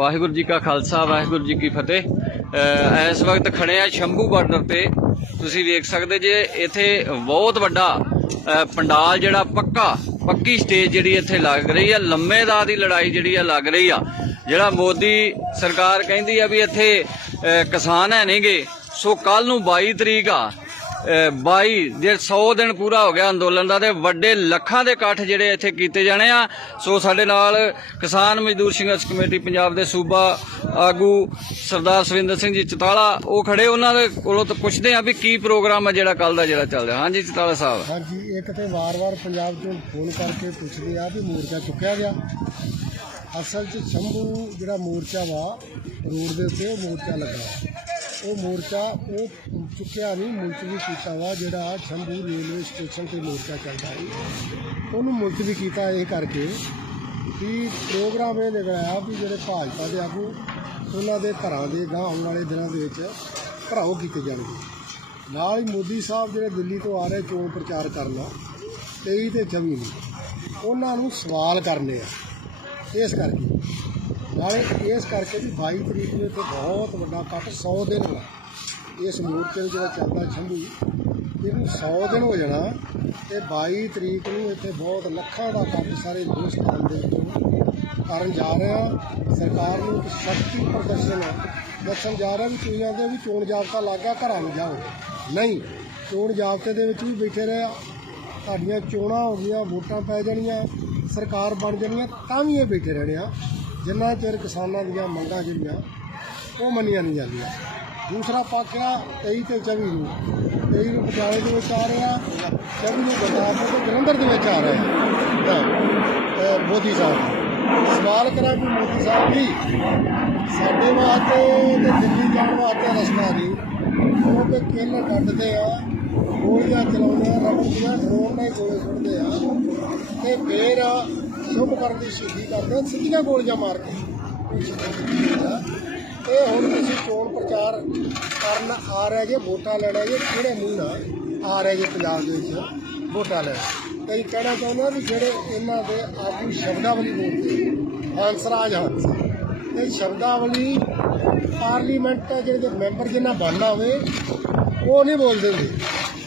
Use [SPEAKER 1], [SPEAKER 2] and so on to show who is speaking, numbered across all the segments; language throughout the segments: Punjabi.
[SPEAKER 1] ਵਾਹਿਗੁਰੂ ਜੀ ਕਾ ਖਾਲਸਾ, ਵਾਹਿਗੁਰੂ ਜੀ ਕੀ ਫਤਿਹ। ਇਸ ਵਕਤ ਖੜੇ ਆ ਸ਼ੰਭੂ ਬਾਰਡਰ ਤੇ। ਤੁਸੀਂ ਵੇਖ ਸਕਦੇ ਜੇ, ਇੱਥੇ ਬਹੁਤ ਵੱਡਾ ਪੰਡਾਲ ਜਿਹੜਾ ਪੱਕਾ, ਪੱਕੀ ਸਟੇਜ ਜਿਹੜੀ ਇੱਥੇ ਲੱਗ ਰਹੀ ਆ। ਲੰਮੇ ਦਾ ਦੀ ਲੜਾਈ ਜਿਹੜੀ ਆ ਲੱਗ ਰਹੀ ਆ। ਜਿਹੜਾ ਮੋਦੀ ਸਰਕਾਰ ਕਹਿੰਦੀ ਆ ਵੀ ਇੱਥੇ ਕਿਸਾਨ ਹੈ ਨਹੀਂਗੇ ਸੋ ਕੱਲ ਨੂੰ 22 ਤਰੀਕ ਆ। 22 ਜੇ 100 ਦਿਨ ਪੂਰਾ ਹੋ ਗਿਆ ਅੰਦੋਲਨ ਦਾ ਤੇ ਵੱਡੇ ਲੱਖਾਂ ਦੇ ਇਕੱਠ ਜਿਹੜੇ ਇੱਥੇ ਕੀਤੇ ਜਾਣੇ ਆ। ਸੋ ਸਾਡੇ ਨਾਲ ਕਿਸਾਨ ਮਜ਼ਦੂਰ ਸੰਘਰਸ਼ ਕਮੇਟੀ ਪੰਜਾਬ ਦੇ ਸੂਬਾ ਆਗੂ ਸਰਦਾਰ ਸਵਿੰਦਰ ਸਿੰਘ ਜੀ ਚਤਾਲਾ, ਉਹ ਖੜੇ ਉਹਨਾਂ ਦੇ ਕੋਲੋਂ ਤਾਂ ਪੁੱਛਦੇ ਆ ਵੀ ਕੀ ਪ੍ਰੋਗਰਾਮ ਹੈ ਜਿਹੜਾ ਕੱਲ ਦਾ ਜਿਹੜਾ ਚੱਲ ਰਿਹਾ। ਹਾਂਜੀ ਚਤਾਲਾ ਸਾਹਿਬ।
[SPEAKER 2] ਹਾਂਜੀ ਇੱਕ ਤੇ ਵਾਰ-ਵਾਰ ਪੰਜਾਬ ਤੋਂ ਫੋਨ ਕਰਕੇ ਪੁੱਛਦੇ ਆ ਵੀ ਮੋਰਚਾ ਚੁੱਕਿਆ ਗਿਆ। ਅਸਲ 'ਚ ਸ਼ੰਭੂ ਜਿਹੜਾ ਮੋਰਚਾ ਵਾ, ਰੋਡ ਦੇ ਉੱਤੇ ਮੋਰਚਾ ਲੱਗਾ। ਉਹ ਮੋਰਚਾ, ਉਹ ਚੁੱਕਿਆ ਨਹੀਂ, ਮੁਲਤਵੀ ਕੀਤਾ ਵਾ, ਜਿਹੜਾ ਸ਼ੰਭੂ ਰੇਲਵੇ ਸਟੇਸ਼ਨ ਤੇ ਮੋਰਚਾ ਚੱਲਦਾ ਸੀ। ਉਹਨੂੰ ਮੁਲਤਵੀ ਕੀਤਾ ਇਹ ਕਰਕੇ ਵੀ ਪ੍ਰੋਗਰਾਮ ਇਹ ਨਿਕਲਿਆ ਵੀ ਜਿਹੜੇ ਭਾਜਪਾ ਦੇ ਆਗੂ, ਉਹਨਾਂ ਦੇ ਘਰਾਂ ਦੇ ਗਾਂ ਆਉਣ ਵਾਲੇ ਦਿਨਾਂ ਦੇ ਵਿੱਚ ਭਰਾਓ ਕੀਤੇ ਜਾਣਗੇ। ਨਾਲ ਹੀ ਮੋਦੀ ਸਾਹਿਬ ਜਿਹੜੇ ਦਿੱਲੀ ਤੋਂ ਆ ਰਹੇ ਚੋਣ ਪ੍ਰਚਾਰ ਕਰਨਾ 23 ਤੇ 24 ਨੂੰ, ਉਹਨਾਂ ਨੂੰ ਸਵਾਲ ਕਰਨੇ ਆ। ਇਸ ਕਰਕੇ ਨਾਲੇ ਇਸ ਕਰਕੇ ਵੀ 22 ਤਰੀਕ ਨੂੰ ਇੱਥੇ ਬਹੁਤ ਵੱਡਾ ਇਕੱਠ 100 ਦਿਨ ਹੋਣਾ ਇਸ ਮੋਰਚੇ ਨੂੰ ਜਿਹੜਾ ਚੱਲਦਾ ਛੰਭੂ ਇਹਨੂੰ 100 ਦਿਨ ਹੋ ਜਾਣਾ ਤੇ 22 ਤਰੀਕ ਨੂੰ ਇੱਥੇ ਬਹੁਤ ਲੱਖਾਂ ਦਾ ਕੱਟ ਸਾਰੇ ਹਿੰਦੁਸਤਾਨ ਦੇ ਵਿੱਚੋਂ ਕਰਨ ਜਾ ਰਿਹਾ ਸਰਕਾਰ ਨੂੰ ਇੱਕ ਸ਼ਕਤੀ ਪ੍ਰਦਰਸ਼ਨ ਦੱਸਣ ਜਾ ਰਿਹਾ ਵੀ ਤੁਸੀਂ ਆਂਦੇ ਵੀ ਚੋਣ ਜਾਬਤਾ ਲੱਗ ਗਿਆ, ਘਰਾਂ ਨੂੰ ਜਾਓ। ਨਹੀਂ, ਚੋਣ ਜਾਬਤੇ ਦੇ ਵਿੱਚ ਵੀ ਬੈਠੇ ਰਹੇ ਤੁਹਾਡੀਆਂ ਚੋਣਾਂ ਹੋ ਗਈਆਂ, ਵੋਟਾਂ ਪੈ ਜਾਣੀਆਂ, ਸਰਕਾਰ ਬਣ ਜਾਣੀਆਂ, ਤਾਂ ਵੀ ਇਹ ਬੈਠੇ ਰਹਿਣੇ ਆ। ਜਿੰਨਾ ਚਿਰ ਕਿਸਾਨਾਂ ਦੀਆਂ ਮੰਗਾਂ ਜਿਹੜੀਆਂ, ਉਹ ਮੰਨੀਆਂ ਨਹੀਂ ਜਾਂਦੀਆਂ। ਦੂਸਰਾ ਪੱਖ ਆ 23 ਤੇ 24 ਨੂੰ। 23 ਨੂੰ ਪਟਿਆਲੇ ਦੇ ਵਿੱਚ ਆ ਰਿਹਾ 24 ਨੂੰ ਗੁਰਦਾਸਪੁਰ ਤੇ ਜਲੰਧਰ ਦੇ ਵਿੱਚ ਆ ਰਿਹਾ ਹੈ ਮੋਦੀ ਸਾਹਿਬ ਸਵਾਲ ਕਰਾਂ ਵੀ ਮੋਦੀ ਸਾਹਿਬ ਜੀ ਸਾਡੇ ਵਾਸਤੇ ਤੇ ਦਿੱਲੀ ਜਾਣ ਵਾਸਤੇ ਰਸਤਾ ਨਹੀਂ ਉਹ ਤੇ ਕੇਲ ਕੱਢਦੇ ਆ ਗੋਲੀਆਂ ਚਲਾਉਂਦੇ ਆ ਰਬੜ ਡਰੋਨ ਨਾਲ ਗੋਲੇ ਸੁੱਟਦੇ ਆ ਤੇ ਫੇਰ ਸ਼ੁਭ ਕਰਨ ਦੀ ਸ਼ਹੀਦੀ ਕਰਦੇ ਆ, ਸਿੱਧੀਆਂ ਗੋਲੀਆਂ ਮਾਰ ਕੇ ਇਹ ਹੁਣ ਤੁਸੀਂ ਚੋਣ ਪ੍ਰਚਾਰ ਕਰਨ ਆ ਰਹੇ ਜੇ, ਵੋਟਾਂ ਲੈਣਾ ਜੇ, ਕਿਹੜੇ ਮੂੰਹ ਨਾਲ ਆ ਰਹੇ ਜੇ ਪੰਜਾਬ ਦੇ ਵਿੱਚ ਵੋਟਾਂ ਲੈਣ? ਕਈ ਕਹਿਣਾ ਚਾਹੁੰਦੇ ਆ ਵੀ ਜਿਹੜੇ ਇਹਨਾਂ ਦੇ ਆਗੂ ਸ਼ਬਦਾਵਲੀ ਬੋਲਦੇ ਹੰਸਰਾਜ ਹੰਸ ਇਹ ਸ਼ਬਦਾਵਲੀ ਪਾਰਲੀਮੈਂਟ ਜਿਹੜੇ ਮੈਂਬਰ ਜਿੰਨਾ ਬਣਨਾ ਹੋਵੇ, ਉਹ ਨਹੀਂ ਬੋਲਦੇ ਹੁੰਦੇ।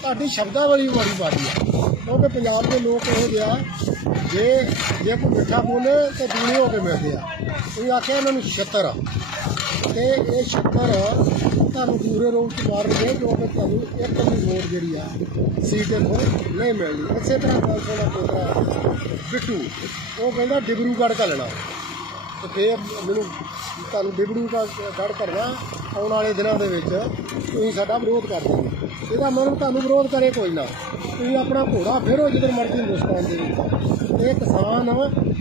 [SPEAKER 2] ਤੁਹਾਡੀ ਸ਼ਬਦਾਵਲੀ ਵੀ ਬੜੀ ਮਾੜੀ ਆ। ਕਿਉਂਕਿ ਪੰਜਾਬ ਦੇ ਲੋਕ ਇਹੋ ਜਿਹਾ ਜੇ ਜੇ ਕੋਈ ਮਿੱਠਾ ਬੋਲੇ ਤੇ ਦੂਣੇ ਹੋ ਕੇ ਮਿਲਦੇ ਆ। ਤੁਸੀਂ ਆਖਿਆ ਇਹਨਾਂ ਨੂੰ ਛੱਤਰ ਆ। ਤੇ ਇਹ ਛੱਤਰ ਤੁਹਾਨੂੰ ਦੂਰੇ ਰੋਡ ਚ ਮਾਰਨਗੇ ਕਿਉਂਕਿ ਤੁਹਾਨੂੰ ਇੱਕ ਵੀ ਵੋਟ ਜਿਹੜੀ ਆ, ਸੀਟ ਦੇ ਨਹੀਂ ਮਿਲਣੀ। ਇਸੇ ਤਰ੍ਹਾਂ ਗੱਲ ਸੁਣਾ ਪੋਤਰਾ ਬਿੱਟੂ, ਉਹ ਕਹਿੰਦਾ ਡਿਬਰੂਗੜ੍ਹ ਘੱਲਣਾ। ਤੇ ਫੇਰ ਮੈਨੂੰ ਤੁਹਾਨੂੰ ਡਿਬੜੂ ਦਾ ਗੜ ਕਰਨਾ ਆਉਣ ਵਾਲੇ ਦਿਨਾਂ ਦੇ ਵਿੱਚ ਤੁਸੀਂ ਸਾਡਾ ਵਿਰੋਧ ਕਰਦੇ ਦਿਓ। ਇਹਦਾ ਮਤਲਬ ਤੁਹਾਨੂੰ ਵਿਰੋਧ ਕਰੇ ਕੋਈ ਨਾ। ਤੁਸੀਂ ਆਪਣਾ ਘੋੜਾ ਫੇਰੋ ਜਦੋਂ ਮਰਜ਼ੀ ਹਿੰਦੁਸਤਾਨ ਦੇ ਵਿੱਚ। ਇਹ ਕਿਸਾਨ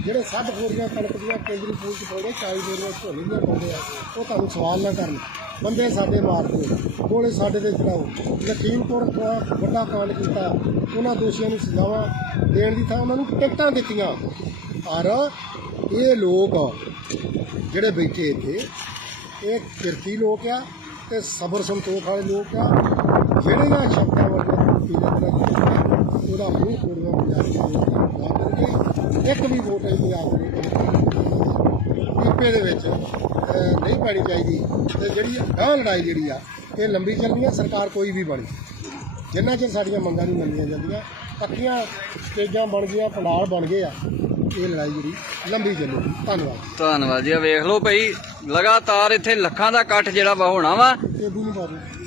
[SPEAKER 2] ਜਿਹੜੇ ਸੱਠ ਫੋਰੀਆਂ ਕਣਕ ਦੀਆਂ ਕੇਂਦਰੀ ਪੂਲ ਚ ਪਾਉਂਦੇ 40 ਬੋਰੀਆਂ ਝੋਲੇ ਦੀਆਂ ਪਾਉਂਦੇ ਆ, ਉਹ ਤੁਹਾਨੂੰ ਸਵਾਲ ਨਾ ਕਰਨ। ਬੰਦੇ ਸਾਡੇ ਮਾਰ ਦਿਓ ਗੋਲੇ ਸਾਡੇ ਤੇ ਚੜਾਓ। ਲਖੀਮਪੁਰ ਤੋਂ ਵੱਡਾ ਕਾਂਡ ਕੀਤਾ, ਉਹਨਾਂ ਦੋਸ਼ੀਆਂ ਨੂੰ ਸਜ਼ਾਵਾਂ ਦੇਣ ਦੀ ਥਾਂ ਉਹਨਾਂ ਨੂੰ ਟਿਕਟਾਂ ਦਿੱਤੀਆਂ। ਔਰ ਇਹ ਲੋਕ ਜਿਹੜੇ ਬੈਠੇ ਇੱਥੇ, ਇਹ ਕਿਰਤੀ ਲੋਕ ਆ ਤੇ ਸਬਰ ਸੰਤੋਖ ਵਾਲੇ ਲੋਕ ਆ। ਜਿਹੜੇ ਜਿਹੜੀਆਂ ਸ਼ਬਦਾਂ ਵਰਗਾ ਉਹਦਾ ਮੂੰਹ ਖੋੜਵਾ ਪੰਜਾਬ ਦੇ ਇੱਕ ਵੀ ਵੋਟ ਹੈ ਪੰਜਾਬ ਦੇ ਪੀਪੇ ਦੇ ਵਿੱਚ ਨਹੀਂ ਪੈਣੀ ਚਾਹੀਦੀ। ਤੇ ਜਿਹੜੀ ਗਾਂ ਲੜਾਈ ਜਿਹੜੀ ਆ, ਇਹ ਲੰਬੀ ਚੱਲਣੀ ਆ, ਸਰਕਾਰ ਕੋਈ ਵੀ ਬਣੀ। ਜਿੰਨਾ ਚਿਰ ਸਾਡੀਆਂ ਮੰਗਾਂ ਨਹੀਂ ਮੰਨੀਆਂ ਜਾਂਦੀਆਂ, ਪੱਕੀਆਂ ਸਟੇਜਾਂ ਬਣ ਗਈਆਂ, ਪੰਡਾਲ ਬਣ ਗਏ ਆ। ਇਹ ਲੜਾਈ ਜਿਹੜੀ ਲੰਬੀ ਚੱਲੂਗੀ। ਧੰਨਵਾਦ।
[SPEAKER 1] ਧੰਨਵਾਦ ਜੀ ਆਹ ਵੇਖ ਲਓ ਭਈ ਲਗਾਤਾਰ ਇੱਥੇ ਲੱਖਾਂ ਦਾ ਇਕੱਠ ਜਿਹੜਾ ਵਾ ਹੋਣਾ ਵਾ।
[SPEAKER 2] ਇਹ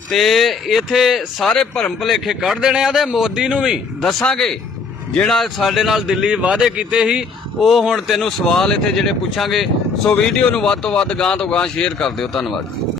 [SPEAKER 1] ਤੇ ਇੱਥੇ ਸਾਰੇ ਭਰਮ ਭਲੇਖੇ ਕੱਢ ਦੇਣੇ ਆ ਤੇ ਮੋਦੀ ਨੂੰ ਵੀ ਦੱਸਾਂਗੇ ਜਿਹੜਾ ਸਾਡੇ ਨਾਲ ਦਿੱਲੀ ਵਾਅਦੇ ਕੀਤੇ ਸੀ ਉਹ ਹੁਣ ਤੈਨੂੰ ਸਵਾਲ ਇੱਥੇ ਜਿਹੜੇ ਪੁੱਛਾਂਗੇ। ਸੋ ਵੀਡੀਓ ਨੂੰ ਵੱਧ ਤੋਂ ਵੱਧ ਗਾਂ ਤੋਂ ਗਾਂ ਸ਼ੇਅਰ ਕਰ ਦਿਓ। ਧੰਨਵਾਦ